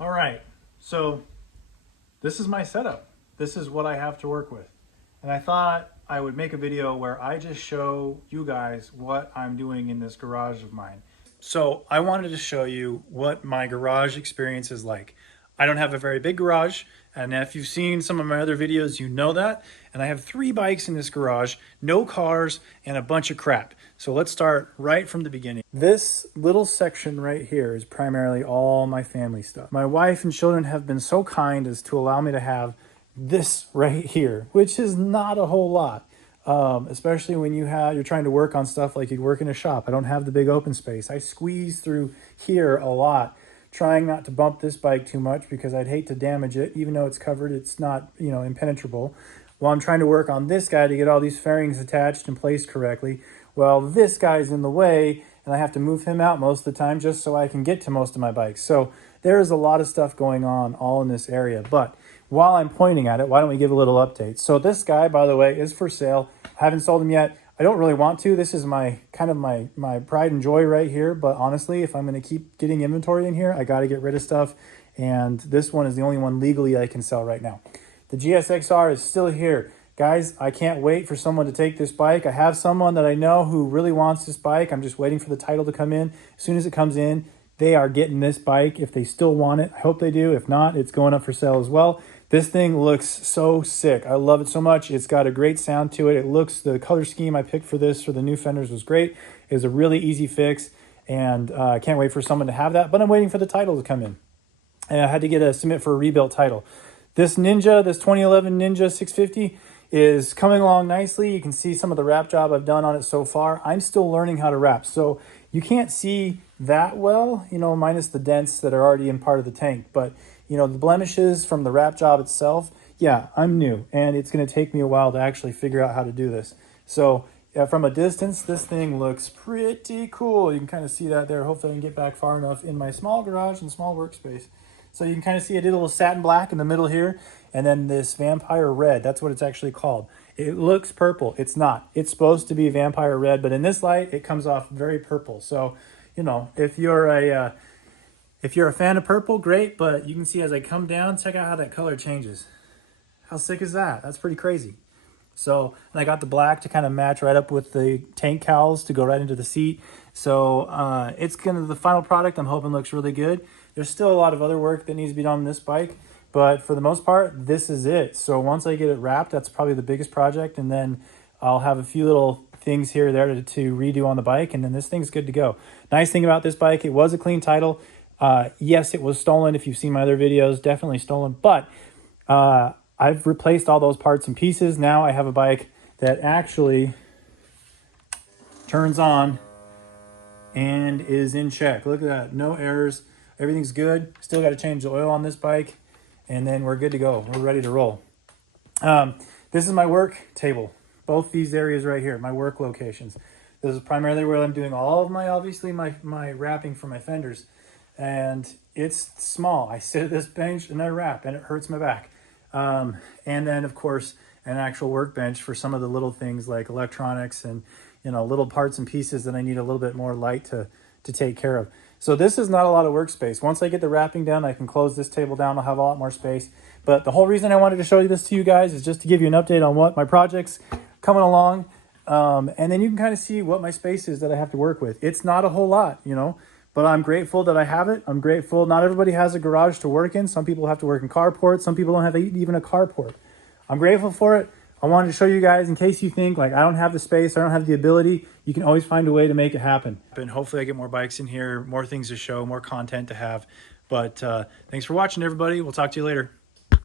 All right, so this is my setup. This is what I have to work with. And I thought I would make a video where I just show you guys what I'm doing in this garage of mine. So I wanted to show you what my garage experience is like. I don't have a very big garage, and if you've seen some of my other videos, you know that. And I have 3 bikes in this garage, no cars, and a bunch of crap. So let's start right from the beginning. This little section right here is primarily all my family stuff. My wife and children have been so kind as to allow me to have this right here, which is not a whole lot. Especially when you're trying to work on stuff like you work in a shop. I don't have the big open space. I squeeze through here a lot, trying not to bump this bike too much because I'd hate to damage it. Even though it's covered, it's not, impenetrable. While I'm trying to work on this guy to get all these fairings attached and placed correctly, well, this guy's in the way and I have to move him out most of the time just so I can get to most of my bikes. So there's a lot of stuff going on all in this area. But while I'm pointing at it, why don't we give a little update? So this guy, by the way, is for sale. Haven't sold him yet. I don't really want to. This is my pride and joy right here. But honestly, if I'm going to keep getting inventory in here, I got to get rid of stuff. And this one is the only one legally I can sell right now. The GSXR is still here. Guys, I can't wait for someone to take this bike. I have someone that I know who really wants this bike. I'm just waiting for the title to come in. As soon as it comes in, they are getting this bike if they still want it. I hope they do. If not, it's going up for sale as well. This thing looks so sick. I love it so much. It's got a great sound to it. The color scheme I picked for this for the new fenders was great. It was a really easy fix, and I can't wait for someone to have that. But I'm waiting for the title to come in. And I had to submit for a rebuilt title. This 2011 Ninja 650 is coming along nicely. You can see some of the wrap job I've done on it so far. I'm still learning how to wrap, so you can't see that well, minus the dents that are already in part of the tank. But the blemishes from the wrap job itself, yeah, I'm new, and it's going to take me a while to actually figure out how to do this. So from a distance, this thing looks pretty cool. You can kind of see that there. Hopefully I can get back far enough in my small garage and small workspace. So you can kind of see I did a little satin black in the middle here, and then this vampire red. That's what it's actually called. It looks purple. It's not. It's supposed to be vampire red, but in this light, it comes off very purple. So, if you're a fan of purple, great, but you can see as I come down, check out how that color changes. How sick is that? That's pretty crazy. So, and I got the black to kind of match right up with the tank cowls to go right into the seat. So the final product I'm hoping looks really good. There's still a lot of other work that needs to be done on this bike, but for the most part, this is it. So once I get it wrapped, that's probably the biggest project, and then I'll have a few little things here or there to redo on the bike, and then this thing's good to go. Nice thing about this bike, it was a clean title. Yes, it was stolen. If you've seen my other videos, definitely stolen, but I've replaced all those parts and pieces. Now I have a bike that actually turns on and is in check. Look at that, no errors. Everything's good. Still got to change the oil on this bike, and then we're good to go. We're ready to roll. This is my work table. Both these areas right here, my work locations. This is primarily where I'm doing all of my wrapping for my fenders. And it's small. I sit at this bench and I wrap, and it hurts my back. And then, of course, an actual workbench for some of the little things like electronics and little parts and pieces that I need a little bit more light to take care of. So this is not a lot of workspace. Once I get the wrapping done, I can close this table down. I'll have a lot more space. But the whole reason I wanted to show this to you guys is just to give you an update on what my project's coming along. And then you can kind of see what my space is that I have to work with. It's not a whole lot, but I'm grateful that I have it. I'm grateful. Not everybody has a garage to work in. Some people have to work in carports. Some people don't have even a carport. I'm grateful for it. I wanted to show you guys in case you think like I don't have the space, I don't have the ability, you can always find a way to make it happen. And hopefully I get more bikes in here, more things to show, more content to have. But thanks for watching, everybody. We'll talk to you later.